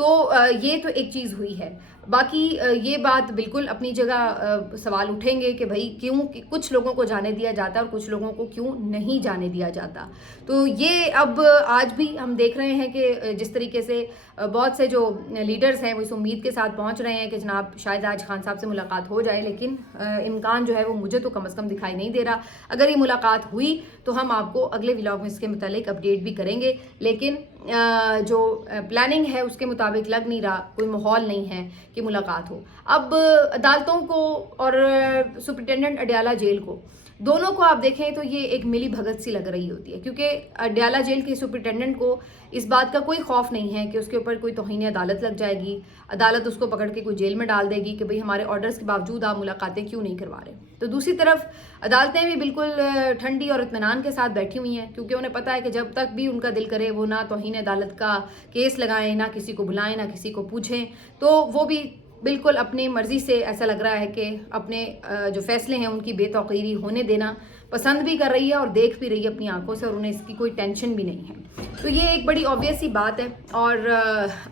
تو یہ تو ایک چیز ہوئی ہے. باقی یہ بات بالکل اپنی جگہ سوال اٹھیں گے کہ بھائی کیوں کچھ لوگوں کو جانے دیا جاتا ہے اور کچھ لوگوں کو کیوں نہیں جانے دیا جاتا. تو یہ اب آج بھی ہم دیکھ رہے ہیں کہ جس طریقے سے بہت سے جو لیڈرز ہیں وہ اس امید کے ساتھ پہنچ رہے ہیں کہ جناب شاید آج خان صاحب سے ملاقات ہو جائے, لیکن امکان جو ہے وہ مجھے تو کم از کم دکھائی نہیں دے رہا. اگر یہ ملاقات ہوئی تو ہم آپ کو اگلے ولاگ میں اس کے متعلق اپڈیٹ بھی کریں گے, لیکن جو پلاننگ ہے اس کے مطابق لگ نہیں رہا, کوئی ماحول نہیں ہے کہ ملاقات ہو. اب عدالتوں کو اور سپرنٹینڈنٹ اڈیالہ جیل کو دونوں کو آپ دیکھیں تو یہ ایک ملی بھگت سی لگ رہی ہوتی ہے, کیونکہ اڈیالہ جیل کے سپرنٹینڈنٹ کو اس بات کا کوئی خوف نہیں ہے کہ اس کے اوپر کوئی توہین عدالت لگ جائے گی, عدالت اس کو پکڑ کے کوئی جیل میں ڈال دے گی کہ بھئی ہمارے آرڈرز کے باوجود آپ ملاقاتیں کیوں نہیں کروا رہے. تو دوسری طرف عدالتیں بھی بالکل ٹھنڈی اور اطمینان کے ساتھ بیٹھی ہوئی ہیں, کیونکہ انہیں پتہ ہے کہ جب تک بھی ان کا دل کرے وہ نہ توہین عدالت کا کیس لگائیں, نہ کسی کو بلائیں, نہ کسی کو پوچھیں, تو وہ بھی بالکل اپنی مرضی سے ایسا لگ رہا ہے کہ اپنے جو فیصلے ہیں ان کی بے توقیری ہونے دینا پسند بھی کر رہی ہے اور دیکھ بھی رہی ہے اپنی آنکھوں سے, اور انہیں اس کی کوئی ٹینشن بھی نہیں ہے. تو یہ ایک بڑی آبویس سی بات ہے. اور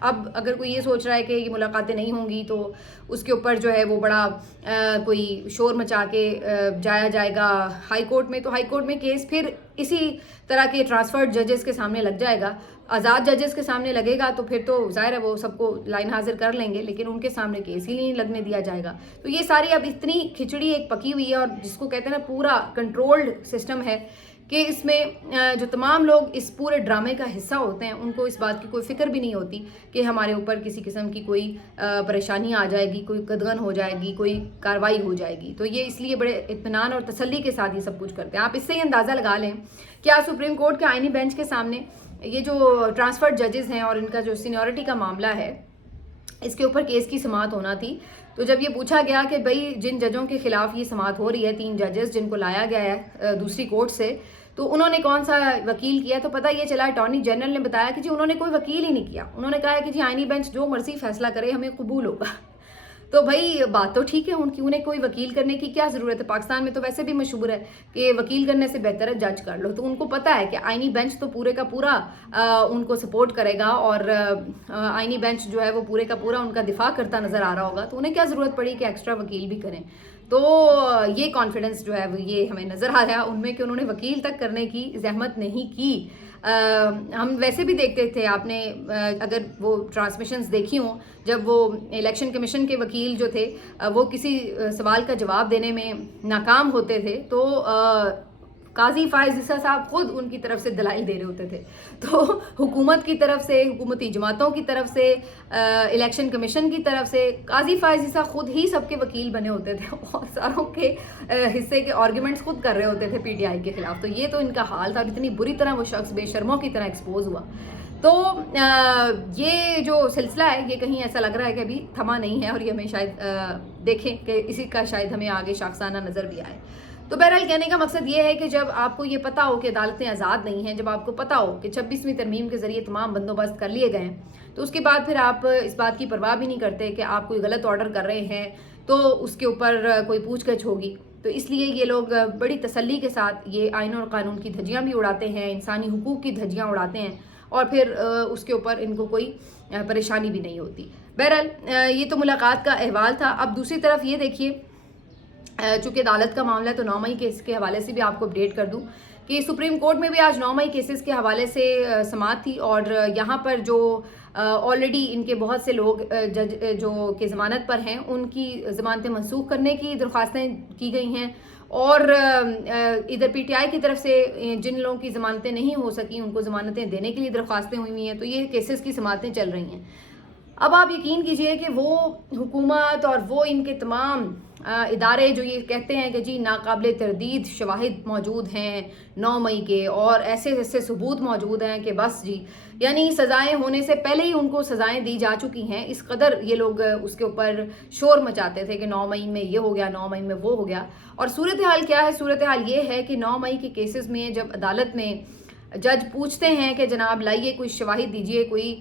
اب اگر کوئی یہ سوچ رہا ہے کہ یہ ملاقاتیں نہیں ہوں گی تو اس کے اوپر جو ہے وہ بڑا کوئی شور مچا کے جایا جائے گا ہائی کورٹ میں, تو ہائی کورٹ میں کیس پھر اسی طرح کے ٹرانسفرڈ ججز کے سامنے لگ جائے گا. آزاد ججز کے سامنے لگے گا تو پھر تو ظاہر ہے وہ سب کو لائن حاضر کر لیں گے, لیکن ان کے سامنے کیس ہی نہیں لگنے دیا جائے گا. تو یہ ساری اب اتنی کھچڑی ایک پکی ہوئی ہے, اور جس کو کہتے ہیں نا پورا کنٹرولڈ سسٹم ہے, کہ اس میں جو تمام لوگ اس پورے ڈرامے کا حصہ ہوتے ہیں ان کو اس بات کی کوئی فکر بھی نہیں ہوتی کہ ہمارے اوپر کسی قسم کی کوئی پریشانی آ جائے گی, کوئی قدغن ہو جائے گی, کوئی کارروائی ہو جائے گی. تو یہ اس لیے بڑے اطمینان اور تسلی کے ساتھ یہ سب کچھ کرتے ہیں. آپ اس سے ہی اندازہ لگا لیں کہ آج سپریم کورٹ کے آئینی بینچ کے سامنے یہ جو ٹرانسفرڈ ججز ہیں اور ان کا جو سینیورٹی کا معاملہ ہے, اس کے اوپر کیس کی سماعت ہونا تھی. تو جب یہ پوچھا گیا کہ بھئی جن ججوں کے خلاف یہ سماعت ہو رہی ہے, 3 ججز جن کو لایا گیا ہے دوسری کورٹ سے, تو انہوں نے کون سا وکیل کیا, تو پتہ یہ چلا اٹارنی جنرل نے بتایا کہ جی انہوں نے کوئی وکیل ہی نہیں کیا. انہوں نے کہا ہے کہ جی آئینی بینچ جو مرضی فیصلہ کرے ہمیں قبول ہوگا. تو بھائی بات تو ٹھیک ہے, انہیں کوئی وکیل کرنے کی کیا ضرورت ہے. پاکستان میں تو ویسے بھی مشہور ہے کہ وکیل کرنے سے بہتر ہے جج کر لو. تو ان کو پتہ ہے کہ آئینی بینچ تو پورے کا پورا ان کو سپورٹ کرے گا, اور آئینی بینچ جو ہے وہ پورے کا پورا ان کا دفاع کرتا نظر آ رہا ہوگا. تو انہیں کیا ضرورت پڑی کہ ایکسٹرا وکیل بھی کریں. تو یہ کانفیڈنس جو ہے وہ یہ ہمیں نظر آ رہا ان میں کہ انہوں نے وکیل تک کرنے کی زحمت نہیں کی. ہم ویسے بھی دیکھتے تھے, آپ نے اگر وہ ٹرانسمیشنز دیکھی ہوں, جب وہ الیکشن کمیشن کے وکیل جو تھے وہ کسی سوال کا جواب دینے میں ناکام ہوتے تھے تو قاضی فائز عیسیٰ صاحب خود ان کی طرف سے دلائل دے رہے ہوتے تھے. تو حکومت کی طرف سے, حکومتی جماعتوں کی طرف سے, الیکشن کمیشن کی طرف سے قاضی فائز عیسیٰ خود ہی سب کے وکیل بنے ہوتے تھے, اور ساروں کے حصے کے آرگیومنٹس خود کر رہے ہوتے تھے پی ٹی آئی کے خلاف. تو یہ تو ان کا حال تھا, اور اتنی بری طرح وہ شخص بے شرموں کی طرح ایکسپوز ہوا. تو یہ جو سلسلہ ہے یہ کہیں ایسا لگ رہا ہے کہ ابھی تھما نہیں ہے, اور یہ ہمیں شاید دیکھیں کہ اسی کا شاید ہمیں آگے شاخسانہ نظر بھی آئے. تو بہرحال کہنے کا مقصد یہ ہے کہ جب آپ کو یہ پتہ ہو کہ عدالتیں آزاد نہیں ہیں, جب آپ کو پتہ ہو کہ 26ویں ترمیم کے ذریعے تمام بندوبست کر لیے گئے ہیں, تو اس کے بعد پھر آپ اس بات کی پرواہ بھی نہیں کرتے کہ آپ کوئی غلط آرڈر کر رہے ہیں تو اس کے اوپر کوئی پوچھ گچھ ہوگی. تو اس لیے یہ لوگ بڑی تسلی کے ساتھ یہ آئین اور قانون کی دھجیاں بھی اڑاتے ہیں, انسانی حقوق کی دھجیاں اڑاتے ہیں, اور پھر اس کے اوپر ان کو کوئی پریشانی بھی نہیں ہوتی. بہرحال یہ تو ملاقات کا احوال تھا. اب دوسری طرف یہ دیکھیے, چونکہ عدالت کا معاملہ تو 9 مئی کیس کے حوالے سے بھی آپ کو اپڈیٹ کر دوں کہ سپریم کورٹ میں بھی آج 9 مئی کیسز کے حوالے سے سماعت تھی, اور یہاں پر جو آلریڈی ان کے بہت سے لوگ جج جو کہ ضمانت پر ہیں ان کی ضمانتیں منسوخ کرنے کی درخواستیں کی گئی ہیں, اور ادھر پی ٹی آئی کی طرف سے جن لوگوں کی ضمانتیں نہیں ہو سکیں ان کو ضمانتیں دینے کے لیے درخواستیں ہوئی ہیں. تو یہ کیسز کی سماعتیں چل رہی ہیں. اب آپ یقین کیجئے کہ وہ حکومت اور وہ ان کے تمام ادارے جو یہ کہتے ہیں کہ جی ناقابل تردید شواہد موجود ہیں 9 مئی کے, اور ایسے ایسے ثبوت موجود ہیں کہ بس جی, یعنی سزائیں ہونے سے پہلے ہی ان کو سزائیں دی جا چکی ہیں. اس قدر یہ لوگ اس کے اوپر شور مچاتے تھے کہ 9 مئی میں یہ ہو گیا, 9 مئی میں وہ ہو گیا. اور صورتحال کیا ہے؟ صورتحال یہ ہے کہ 9 مئی کے کیسز میں جب عدالت میں جج پوچھتے ہیں کہ جناب لائیے کوئی شواہد دیجئے, کوئی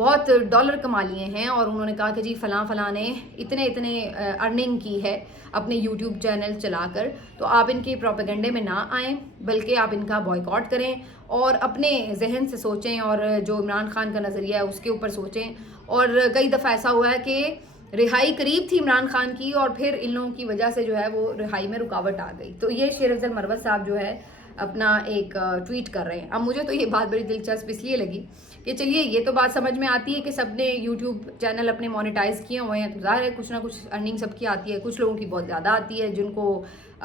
بہت ڈالر کما لیے ہیں اور انہوں نے کہا کہ جی فلاں فلاں نے اتنے ارننگ کی ہے اپنے یوٹیوب چینل چلا کر، تو آپ ان کے پروپیگنڈے میں نہ آئیں بلکہ آپ ان کا بائیکاٹ کریں اور اپنے ذہن سے سوچیں اور جو عمران خان کا نظریہ ہے اس کے اوپر سوچیں. اور کئی دفعہ ایسا ہوا ہے کہ رہائی قریب تھی عمران خان کی اور پھر ان لوگوں کی وجہ سے جو ہے وہ رہائی میں رکاوٹ آ گئی. تو یہ شیر افضل مروت صاحب جو ہے اپنا ایک ٹویٹ کر رہے ہیں. اب مجھے تو یہ بات بڑی دلچسپ اس لیے لگی کہ چلیے یہ تو بات سمجھ میں آتی ہے کہ سب نے یوٹیوب چینل اپنے مونیٹائز کیے ہوئے ہیں تو ظاہر ہے کچھ نہ کچھ ارننگ سب کی آتی ہے. کچھ لوگوں کی بہت زیادہ آتی ہے جن کو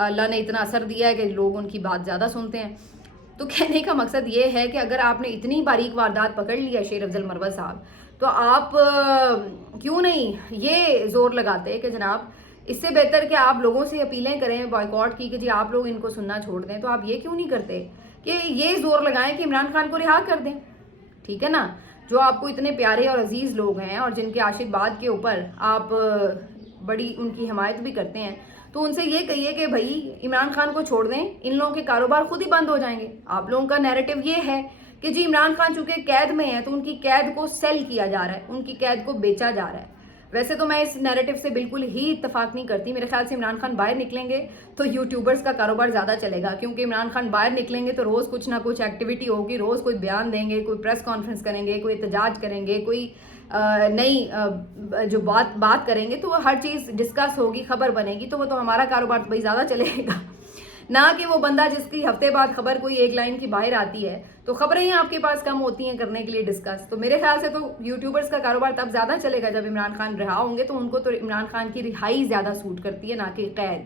اللہ نے اتنا اثر دیا ہے کہ لوگ ان کی بات زیادہ سنتے ہیں. تو کہنے کا مقصد یہ ہے کہ اگر آپ نے اتنی باریک واردات پکڑ لی ہے شیر افضل مروت صاحب، تو آپ کیوں نہیں یہ زور لگاتے کہ جناب اس سے بہتر کہ آپ لوگوں سے اپیلیں کریں بائیکاٹ کی کہ جی آپ لوگ ان کو سننا چھوڑ دیں، تو آپ یہ کیوں نہیں کرتے کہ یہ زور لگائیں کہ عمران خان کو رہا کر دیں. ٹھیک ہے نا، جو آپ کو اتنے پیارے اور عزیز لوگ ہیں اور جن کے آشرواد کے اوپر آپ بڑی ان کی حمایت بھی کرتے ہیں، تو ان سے یہ کہیے کہ بھائی عمران خان کو چھوڑ دیں، ان لوگوں کے کاروبار خود ہی بند ہو جائیں گے. آپ لوگوں کا نیریٹو یہ ہے کہ جی عمران خان چونکہ قید میں ہے تو ان کی قید کو سیل کیا جا رہا ہے، ان کی قید کو بیچا جا رہا ہے. ویسے تو میں اس نیریٹو سے بالکل ہی اتفاق نہیں کرتی. میرے خیال سے عمران خان باہر نکلیں گے تو یوٹیوبرز کا کاروبار زیادہ چلے گا، کیونکہ عمران خان باہر نکلیں گے تو روز کچھ نہ کچھ ایکٹیویٹی ہوگی، روز کوئی بیان دیں گے، کوئی پریس کانفرنس کریں گے، کوئی احتجاج کریں گے، کوئی نئی جو بات کریں گے، تو وہ ہر چیز ڈسکس ہوگی، خبر بنے گی. تو وہ تو ہمارا کاروبار تو بھائی زیادہ چلے گا، نہ کہ وہ بندہ جس کی ہفتے بعد خبر کوئی ایک لائن کی باہر آتی ہے تو خبریں ہی آپ کے پاس کم ہوتی ہیں کرنے کے لیے ڈسکس. تو میرے خیال سے تو یوٹیوبرز کا کاروبار تب زیادہ چلے گا جب عمران خان رہا ہوں گے، تو ان کو تو عمران خان کی رہائی زیادہ سوٹ کرتی ہے نہ کہ قید.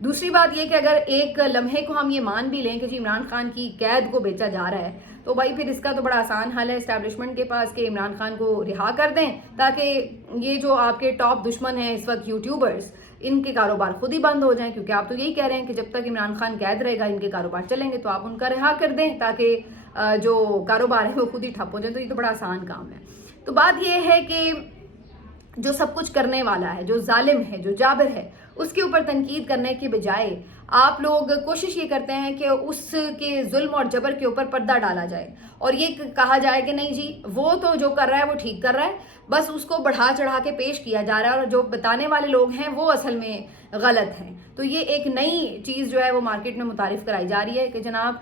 دوسری بات یہ کہ اگر ایک لمحے کو ہم یہ مان بھی لیں کہ جی عمران خان کی قید کو بیچا جا رہا ہے، تو بھائی پھر اس کا تو بڑا آسان حل ہے اسٹیبلشمنٹ کے پاس کہ عمران خان کو رہا کر دیں، تاکہ یہ جو آپ کے ٹاپ دشمن ہیں اس وقت یوٹیوبرز، ان کے کاروبار خود ہی بند ہو جائیں. کیونکہ آپ تو یہی کہہ رہے ہیں کہ جب تک عمران خان قید رہے گا ان کے کاروبار چلیں گے، تو آپ ان کا رہا کر دیں تاکہ جو کاروبار ہے وہ خود ہی ٹھپ ہو جائیں. تو یہ تو بڑا آسان کام ہے. تو بات یہ ہے کہ جو سب کچھ کرنے والا ہے، جو ظالم ہے، جو جابر ہے، اس کے اوپر تنقید کرنے کے بجائے آپ لوگ کوشش یہ کرتے ہیں کہ اس کے ظلم اور جبر کے اوپر پردہ ڈالا جائے اور یہ کہا جائے کہ نہیں جی وہ تو جو کر رہا ہے وہ ٹھیک کر رہا ہے، بس اس کو بڑھا چڑھا کے پیش کیا جا رہا ہے اور جو بتانے والے لوگ ہیں وہ اصل میں غلط ہیں. تو یہ ایک نئی چیز جو ہے وہ مارکیٹ میں متعارف کرائی جا رہی ہے کہ جناب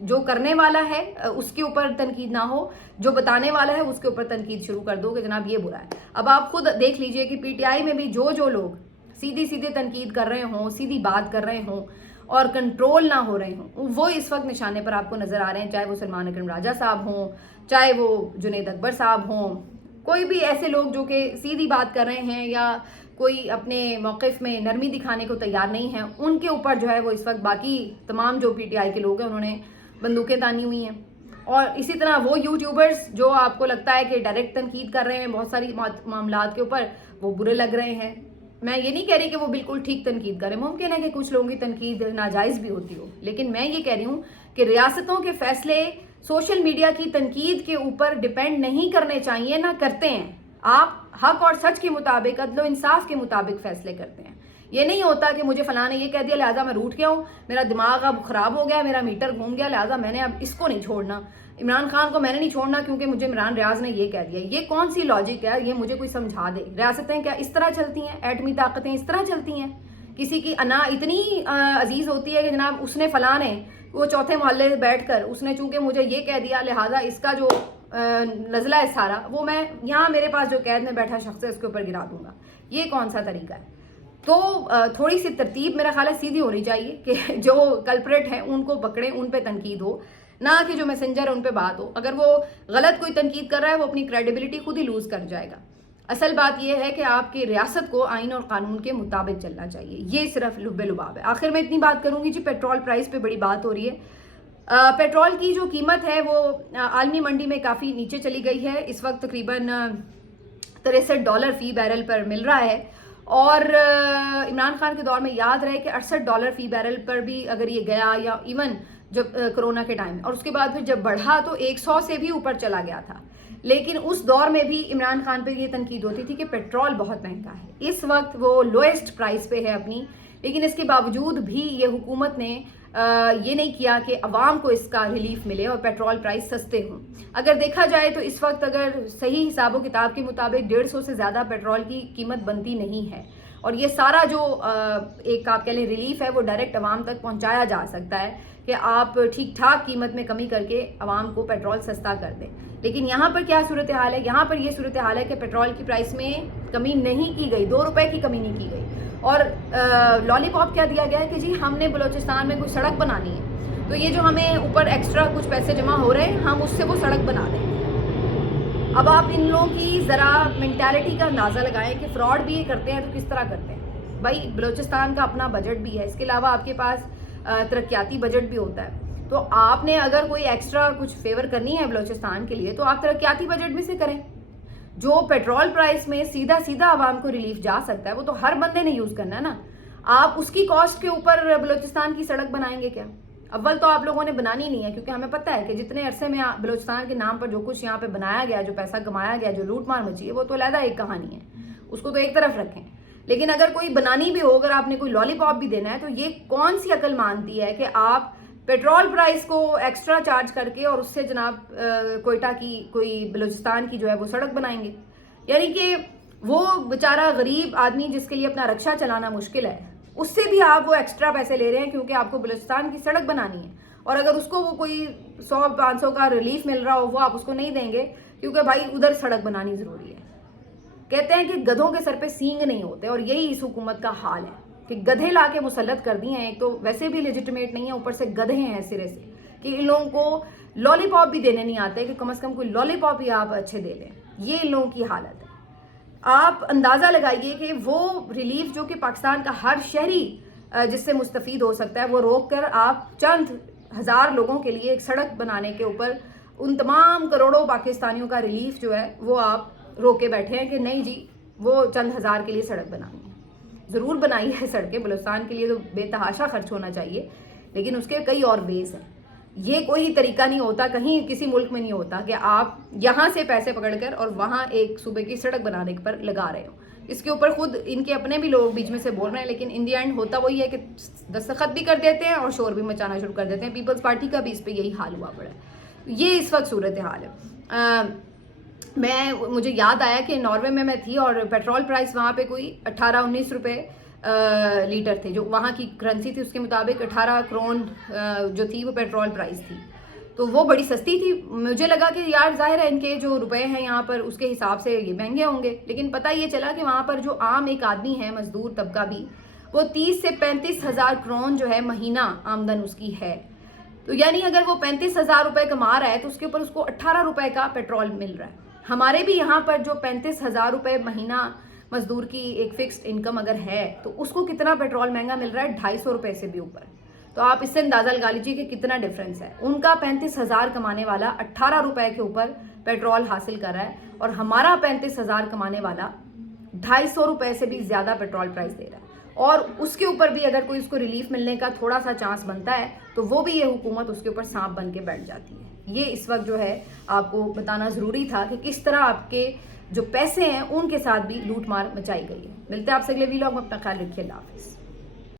جو کرنے والا ہے اس کے اوپر تنقید نہ ہو، جو بتانے والا ہے اس کے اوپر تنقید شروع کر دو کہ جناب یہ برا ہے. اب آپ خود دیکھ لیجئے کہ پی ٹی آئی میں بھی جو لوگ سیدھی تنقید کر رہے ہوں، سیدھی بات کر رہے ہوں اور کنٹرول نہ ہو رہے ہوں، وہ اس وقت نشانے پر آپ کو نظر آ رہے ہیں. چاہے وہ سلمان اکرم راجہ صاحب ہوں، چاہے وہ جنید اکبر صاحب ہوں، کوئی بھی ایسے لوگ جو کہ سیدھی بات کر رہے ہیں یا کوئی اپنے موقف میں نرمی دکھانے کو تیار نہیں ہیں، ان کے اوپر جو ہے وہ اس وقت باقی تمام جو پی ٹی آئی کے لوگ ہیں انہوں نے بندوقیں تانی ہوئی ہیں. اور اسی طرح وہ یوٹیوبرز جو آپ کو لگتا ہے کہ ڈائریکٹ تنقید کر رہے ہیں بہت ساری معاملات کے اوپر، وہ برے لگ رہے ہیں. میں یہ نہیں کہہ رہی کہ وہ بالکل ٹھیک تنقید کریں، ممکن ہے کہ کچھ لوگوں کی تنقید ناجائز بھی ہوتی ہو، لیکن میں یہ کہہ رہی ہوں کہ ریاستوں کے فیصلے سوشل میڈیا کی تنقید کے اوپر ڈیپینڈ نہیں کرنے چاہیے، نہ کرتے ہیں. آپ حق اور سچ کے مطابق، عدل و انصاف کے مطابق فیصلے کرتے ہیں. یہ نہیں ہوتا کہ مجھے فلاں نے یہ کہہ دیا لہٰذا میں روٹھ گیا ہوں، میرا دماغ اب خراب ہو گیا، میرا میٹر گھوم گیا، لہٰذا میں نے اب اس کو نہیں چھوڑنا، عمران خان کو میں نے نہیں چھوڑنا کیونکہ مجھے عمران ریاض نے یہ کہہ دیا. یہ کون سی لاجک ہے؟ یہ مجھے کوئی سمجھا دے. ریاستیں کیا اس طرح چلتی ہیں؟ ایٹمی طاقتیں اس طرح چلتی ہیں؟ کسی کی انا اتنی عزیز ہوتی ہے کہ جناب اس نے فلاں نے وہ چوتھے محلے میں بیٹھ کر اس نے چونکہ مجھے یہ کہہ دیا لہٰذا اس کا جو نزلہ ہے سارا وہ میں یہاں میرے پاس جو قید میں بیٹھا شخص ہے اس کے اوپر گرا دوں گا. یہ کون سا طریقہ ہے؟ تو تھوڑی سی ترتیب میرا خیال ہے سیدھی ہونی چاہیے کہ جو کلپریٹ ہیں ان کو پکڑیں، ان پہ تنقید ہو، نہ کہ جو میسنجر ان پہ بات ہو. اگر وہ غلط کوئی تنقید کر رہا ہے وہ اپنی کریڈیبلٹی خود ہی لوز کر جائے گا. اصل بات یہ ہے کہ آپ کی ریاست کو آئین اور قانون کے مطابق چلنا چاہیے. یہ صرف لب لباب ہے. آخر میں اتنی بات کروں گی جی، پیٹرول پرائز پہ بڑی بات ہو رہی ہے. پیٹرول کی جو قیمت ہے وہ عالمی منڈی میں کافی نیچے چلی گئی ہے. اس وقت تقریباً $63 فی بیرل پر مل رہا ہے اور عمران خان کے دور میں یاد رہے کہ $68 فی بیرل پر بھی اگر یہ گیا، یا ایون جب کرونا کے ٹائم، اور اس کے بعد پھر جب بڑھا تو 100 سے بھی اوپر چلا گیا تھا. لیکن اس دور میں بھی عمران خان پہ یہ تنقید ہوتی تھی کہ پیٹرول بہت مہنگا ہے. اس وقت وہ لوئسٹ پرائز پہ ہے اپنی، لیکن اس کے باوجود بھی یہ حکومت نے یہ نہیں کیا کہ عوام کو اس کا ریلیف ملے اور پیٹرول پرائس سستے ہوں. اگر دیکھا جائے تو اس وقت اگر صحیح حساب و کتاب کے مطابق 150 سے زیادہ پیٹرول کی قیمت بنتی نہیں ہے, اور یہ سارا جو ایک آپ کہہ لیں ریلیف ہے وہ ڈائریکٹ عوام تک پہنچایا جا سکتا ہے کہ آپ ٹھیک ٹھاک قیمت میں کمی کر کے عوام کو پیٹرول سستا کر دیں. لیکن یہاں پر کیا صورتحال ہے؟ یہاں پر یہ صورتحال ہے کہ پیٹرول کی پرائس میں کمی نہیں کی گئی, 2 روپے کی کمی نہیں کی گئی, اور لالی پاپ کیا دیا گیا ہے کہ جی ہم نے بلوچستان میں کوئی سڑک بنانی ہے تو یہ جو ہمیں اوپر ایکسٹرا کچھ پیسے جمع ہو رہے ہیں ہم اس سے وہ سڑک بنا دیں گے. اب آپ ان لوگوں کی ذرا مینٹالٹی کا اندازہ لگائیں کہ فراڈ بھی یہ کرتے ہیں تو کس طرح کرتے ہیں. بھائی بلوچستان کا اپنا بجٹ بھی ہے, اس کے علاوہ آپ کے پاس ترقیاتی بجٹ بھی ہوتا ہے, تو آپ نے اگر کوئی ایکسٹرا کچھ فیور کرنی ہے بلوچستان کے لیے تو آپ ترقیاتی بجٹ میں سے کریں. جو پیٹرول پرائس میں سیدھا عوام کو ریلیف جا سکتا ہے وہ تو ہر بندے نے یوز کرنا ہے نا. آپ اس کی کاسٹ کے اوپر بلوچستان کی سڑک بنائیں گے کیا؟ اول تو آپ لوگوں نے بنانی نہیں ہے, کیونکہ ہمیں پتہ ہے کہ جتنے عرصے میں بلوچستان کے نام پر جو کچھ یہاں پہ بنایا گیا, جو پیسہ کمایا گیا, جو لوٹ مار مچی ہے, وہ تو علیحدہ ایک کہانی ہے, اس کو تو ایک طرف رکھیں. لیکن اگر کوئی بنانی بھی ہو, اگر آپ نے کوئی لالی پاپ بھی دینا ہے تو یہ کون سی عقل مانتی ہے کہ آپ پیٹرول پرائس کو ایکسٹرا چارج کر کے اور اس سے جناب کوئٹہ کی کوئی بلوچستان کی جو ہے وہ سڑک بنائیں گے. یعنی کہ وہ بیچارہ غریب آدمی جس کے لیے اپنا رکشہ چلانا مشکل ہے, اس سے بھی آپ وہ ایکسٹرا پیسے لے رہے ہیں کیونکہ آپ کو بلوچستان کی سڑک بنانی ہے, اور اگر اس کو وہ کوئی 100-500 کا ریلیف مل رہا ہو وہ آپ اس کو نہیں دیں گے کیونکہ بھائی ادھر سڑک بنانی ضروری ہے. کہتے ہیں کہ گدھوں کے سر پہ سینگ نہیں ہوتے, اور یہی اس حکومت کا حال ہے کہ گدھے لا کے مسلط کر دیے ہیں. ایک تو ویسے بھی لیجیٹمیٹ نہیں ہے, اوپر سے گدھے ہیں سرے سے کہ ان لوگوں کو لالی پاپ بھی دینے نہیں آتے کہ کم از کم کوئی لالی پاپ ہی آپ اچھے دے لیں. یہ ان لوگوں کی حالت ہے. آپ اندازہ لگائیے کہ وہ ریلیف جو کہ پاکستان کا ہر شہری جس سے مستفید ہو سکتا ہے وہ روک کر آپ چند ہزار لوگوں کے لیے ایک سڑک بنانے کے اوپر ان تمام کروڑوں پاکستانیوں کا ریلیف جو ہے وہ آپ روکے بیٹھے ہیں کہ نہیں جی وہ چند ہزار کے لیے سڑک بنانی ہے. ضرور بنائی ہے سڑکیں, بلوچستان کے لیے تو بے تحاشا خرچ ہونا چاہیے, لیکن اس کے کئی اور ویز ہیں. یہ کوئی طریقہ نہیں ہوتا, کہیں کسی ملک میں نہیں ہوتا کہ آپ یہاں سے پیسے پکڑ کر اور وہاں ایک صوبے کی سڑک بنانے پر لگا رہے ہو. اس کے اوپر خود ان کے اپنے بھی لوگ بیچ میں سے بول رہے ہیں, لیکن ان دی اینڈ ہوتا وہی ہے کہ دستخط بھی کر دیتے ہیں اور شور بھی مچانا شروع کر دیتے ہیں. پیپلز پارٹی کا بھی اس پہ یہی حال ہوا پڑا ہے. یہ اس وقت صورتحال ہے. مجھے یاد آیا کہ ناروے میں تھی اور پیٹرول پرائس وہاں پہ کوئی 18-19 روپے لیٹر تھے, جو وہاں کی کرنسی تھی اس کے مطابق 18 کرون جو تھی وہ پیٹرول پرائس تھی, تو وہ بڑی سستی تھی. مجھے لگا کہ یار ظاہر ہے ان کے جو روپے ہیں یہاں پر اس کے حساب سے یہ مہنگے ہوں گے, لیکن پتہ یہ چلا کہ وہاں پر جو عام ایک آدمی ہے, مزدور طبقہ بھی, وہ 30 سے 35 ہزار کرون جو ہے مہینہ آمدن اس کی ہے. تو یعنی اگر وہ 35 ہزار روپے کما رہا ہے تو اس کے اوپر اس کو 18 روپے کا پیٹرول مل رہا ہے. ہمارے بھی یہاں پر جو 35 ہزار روپے مہینہ مزدور کی ایک فکسڈ انکم اگر ہے تو اس کو کتنا پیٹرول مہنگا مل رہا ہے, 250 روپے سے بھی اوپر. تو آپ اس سے اندازہ لگا لیجیے کہ کتنا ڈفرینس ہے. ان کا 35 ہزار کمانے والا 18 روپے کے اوپر پیٹرول حاصل کر رہا ہے, اور ہمارا 35 ہزار کمانے والا 250 روپے سے بھی زیادہ پیٹرول پرائس دے رہا ہے. اور اس کے اوپر بھی اگر کوئی اس کو ریلیف ملنے کا تھوڑا سا چانس بنتا ہے تو وہ بھی یہ حکومت اس کے اوپر سانپ بن کے بیٹھ جاتی ہے. یہ اس وقت جو ہے آپ کو بتانا ضروری تھا کہ کس طرح آپ کے جو پیسے ہیں ان کے ساتھ بھی لوٹ مار مچائی گئی ہے. ملتے ہیں آپ سے اگلے ویلاگ میں, اپنا خیال رکھیے. اللہ حافظ.